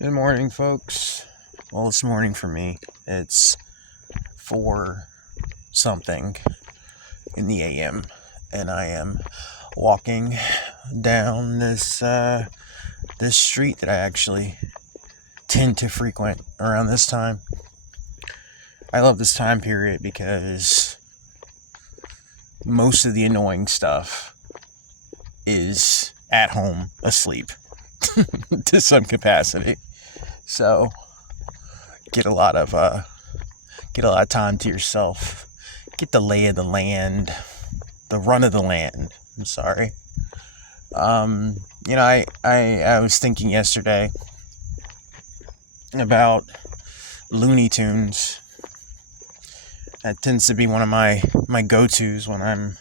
Good morning, folks. Well, this morning for me, it's 4 something in the AM, and I am walking down this street that I actually tend to frequent around this time. I love this time period because most of the annoying stuff is at home asleep to some capacity. So get a lot of time to yourself. Get the lay of the land, the run of the land. I'm sorry. I was thinking yesterday about Looney Tunes. That tends to be one of my go-tos when I don't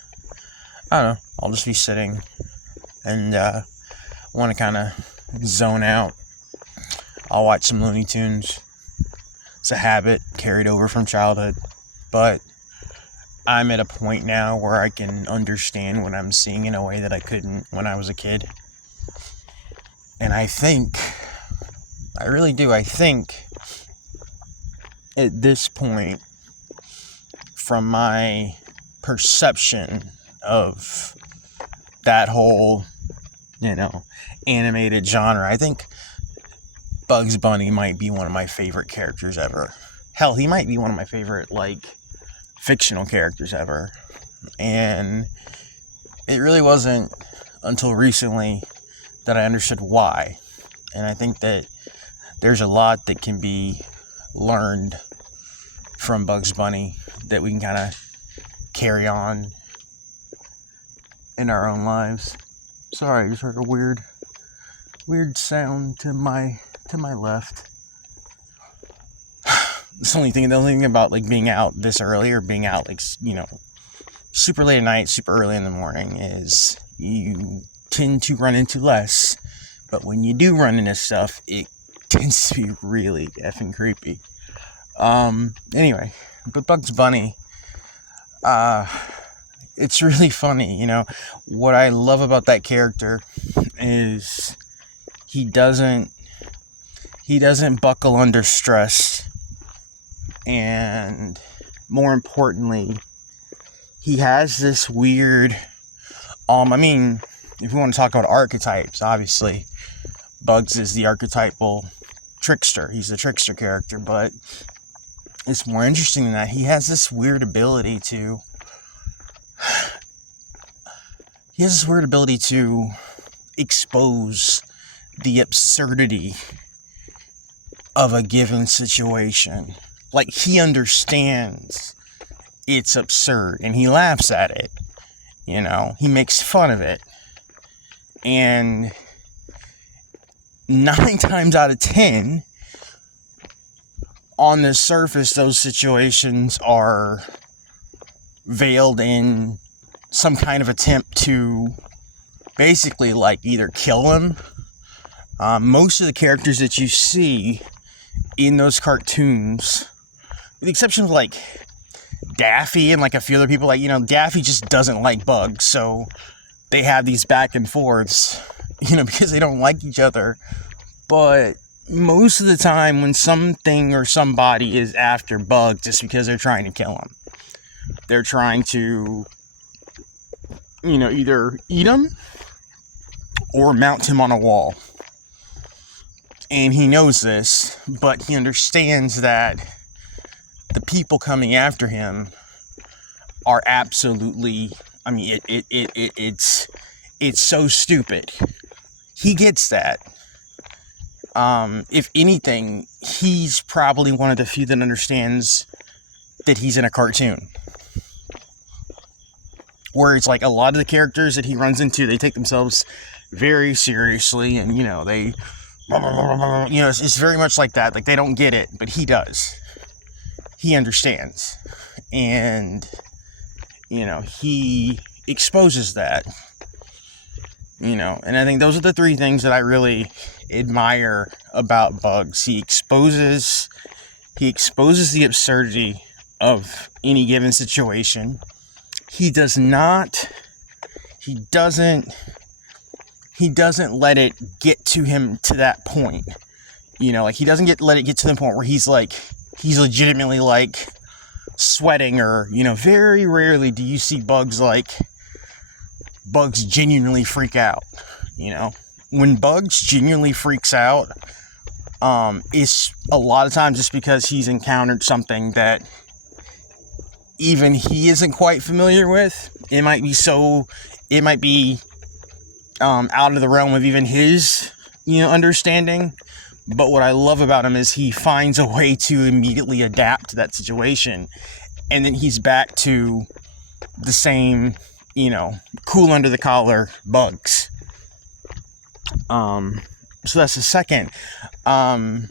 know, I'll just be sitting and want to kind of zone out. I'll watch some Looney Tunes. It's a habit carried over from childhood, but I'm at a point now where I can understand what I'm seeing in a way that I couldn't when I was a kid. And I really do, I think at this point, from my perception of that whole, animated genre, I think Bugs Bunny might be one of my favorite characters ever. Hell, he might be one of my favorite, fictional characters ever. And it really wasn't until recently that I understood why. And I think that there's a lot that can be learned from Bugs Bunny that we can kind of carry on in our own lives. Sorry, I just heard a weird sound to my left. The only thing about being out this early or being out super late at night, super early in the morning is you tend to run into less. But when you do run into stuff, it tends to be really effing creepy. Anyway, but Bugs Bunny, it's really funny, what I love about that character is he doesn't buckle under stress, and more importantly, he has this weird, if we want to talk about archetypes, obviously, Bugs is the archetypal trickster. He's the trickster character, but it's more interesting than that. He has this weird ability to expose the absurdity of a given situation. Like, he understands it's absurd and he laughs at it. He makes fun of it. And 9 times out of 10, on the surface, those situations are veiled in some kind of attempt to basically either kill him. Most of the characters that you see in those cartoons, with the exception of Daffy and a few other people, Daffy just doesn't like Bugs, so they have these back and forths, because they don't like each other. But most of the time when something or somebody is after Bugs, it's because they're trying to kill him. They're trying to, either eat him or mount him on a wall. And he knows this, but he understands that the people coming after him are absolutely, it's so stupid. He gets that. If anything, he's probably one of the few that understands that he's in a cartoon. Where it's a lot of the characters that he runs into, they take themselves very seriously, and they, it's very much like that. They don't get it, but he does. He understands, and he exposes that. And I think those are the 3 things that I really admire about Bugs. He exposes the absurdity of any given situation. He doesn't let it get to him to that point. You know, like he doesn't let it get to the point where he's legitimately like sweating, or, you know, very rarely do you see Bugs genuinely freak out. You know, when Bugs genuinely freaks out, it's a lot of times just because he's encountered something that even he isn't quite familiar with. It might be out of the realm of even his, you know, understanding. But what I love about him is he finds a way to immediately adapt to that situation, and then he's back to the same, you know, cool under the collar Bugs. So that's the second. And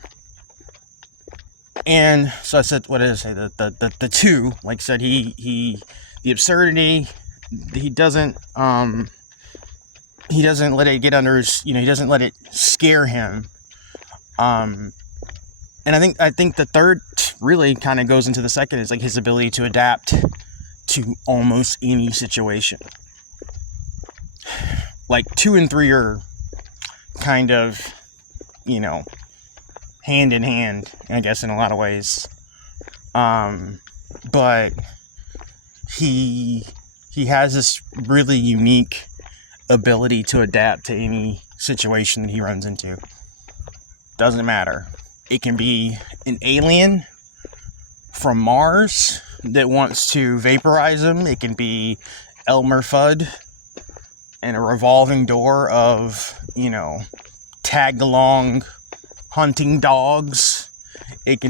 so I said, what did I say? The two, like I said, the absurdity, he doesn't let it get under his, you know, he doesn't let it scare him. And I think the third really kind of goes into the second, is like his ability to adapt to almost any situation. Like 2 and 3 are kind of, you know, hand in hand, I guess, in a lot of ways. But he has this really unique ability to adapt to any situation that he runs into. Doesn't matter. It can be an alien from Mars that wants to vaporize him. It can be Elmer Fudd and a revolving door of, you know, tag-along hunting dogs. It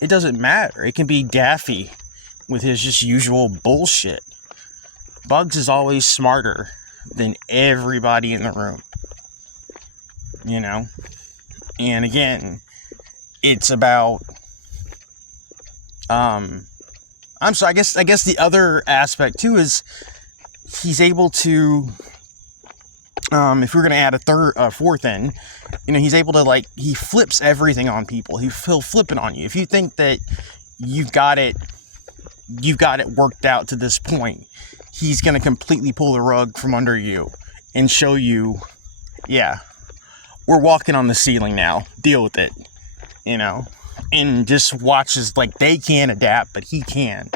doesn't matter. It can be Daffy with his just usual bullshit. Bugs is always smarter than everybody in the room. You know? And again, it's about I guess the other aspect too is he's able to, if we're gonna add a fourth in, you know, he's able to, like, he flips everything on people. He'll flip it on you. If you think that you've got it worked out to this point, he's gonna completely pull the rug from under you and show you, yeah, we're walking on the ceiling now. Deal with it, you know, and just watches like they can adapt, but he can.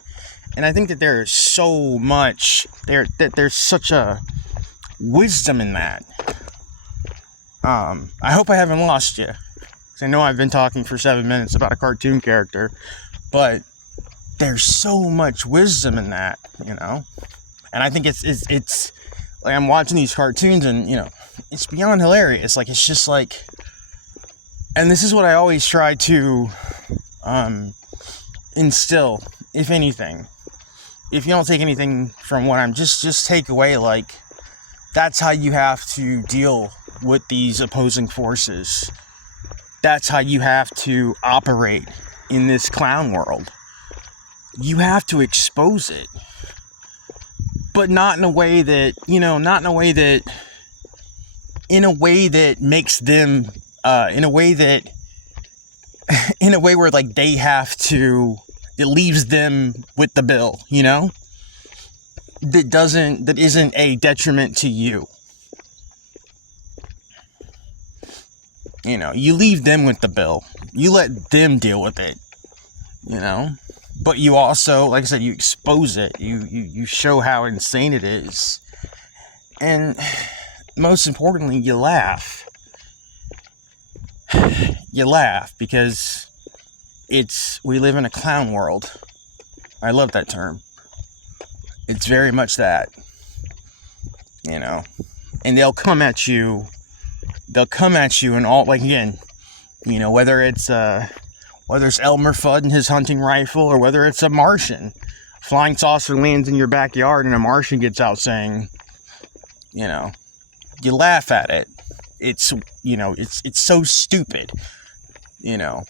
And I think that there's so much there's such a wisdom in that. I hope I haven't lost you, because I know I've been talking for 7 minutes about a cartoon character, but there's so much wisdom in that, you know. And I think it's like, I'm watching these cartoons and, you know, it's beyond hilarious. Like, it's just like, and this is what I always try to instill, if anything. If you don't take anything from what I'm just take away, like, that's how you have to deal with these opposing forces. That's how you have to operate in this clown world. You have to expose it. But not in a way that, you know, in a way that makes them, in a way where, like, they have to, it leaves them with the bill, you know? That isn't a detriment to you. You know, you leave them with the bill. You let them deal with it, you know? But you also, like I said, you expose it. You show how insane it is. And most importantly, you laugh. You laugh because we live in a clown world. I love that term. It's very much that, you know. And they'll come at you in all, like, again, you know, whether it's Elmer Fudd and his hunting rifle, or whether it's a Martian. Flying saucer lands in your backyard and a Martian gets out saying, you know, you laugh at it. It's, you know, it's so stupid, you know.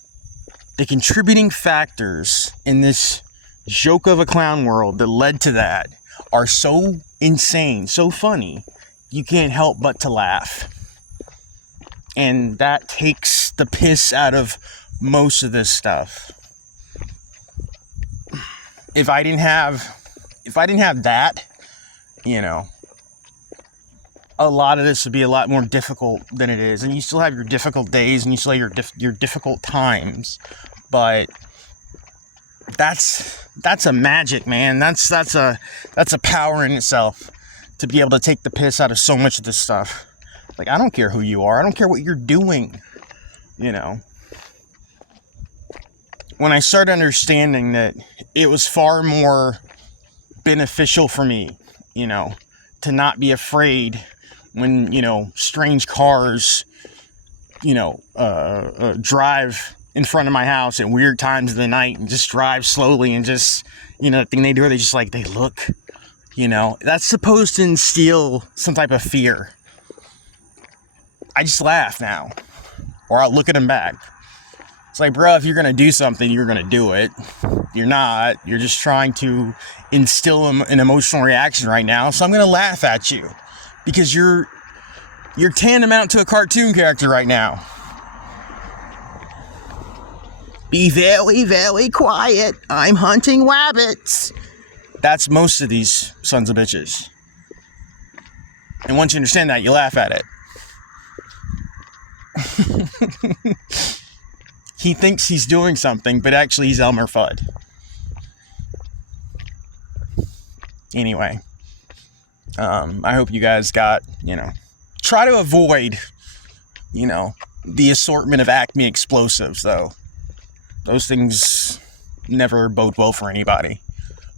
The contributing factors in this joke of a clown world that led to that are so insane, so funny, you can't help but to laugh. And that takes the piss out of most of this stuff. If I didn't have that, you know, a lot of this would be a lot more difficult than it is. And you still have your difficult days and you still have your difficult times. But that's a magic, man. That's a power in itself, to be able to take the piss out of so much of this stuff. Like, I don't care who you are. I don't care what you're doing. You know, when I started understanding that it was far more beneficial for me, you know, to not be afraid when, you know, strange cars, you know, drive in front of my house at weird times of the night and just drive slowly and just, you know, the thing they do, they just like, they look, you know, that's supposed to instill some type of fear. I just laugh now, or I'll look at them back. It's like, bro, if you're going to do something, you're going to do it. You're not. You're just trying to instill an emotional reaction right now. So I'm going to laugh at you because you're tantamount to a cartoon character right now. Be very, very quiet. I'm hunting rabbits. That's most of these sons of bitches. And once you understand that, you laugh at it. He thinks he's doing something, but actually he's Elmer Fudd. Anyway, I hope you guys got, you know, try to avoid, you know, the assortment of Acme explosives, though. Those things never bode well for anybody.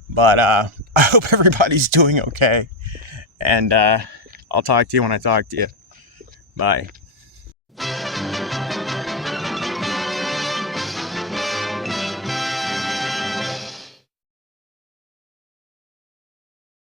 But I hope everybody's doing okay. And I'll talk to you when I talk to you. Bye.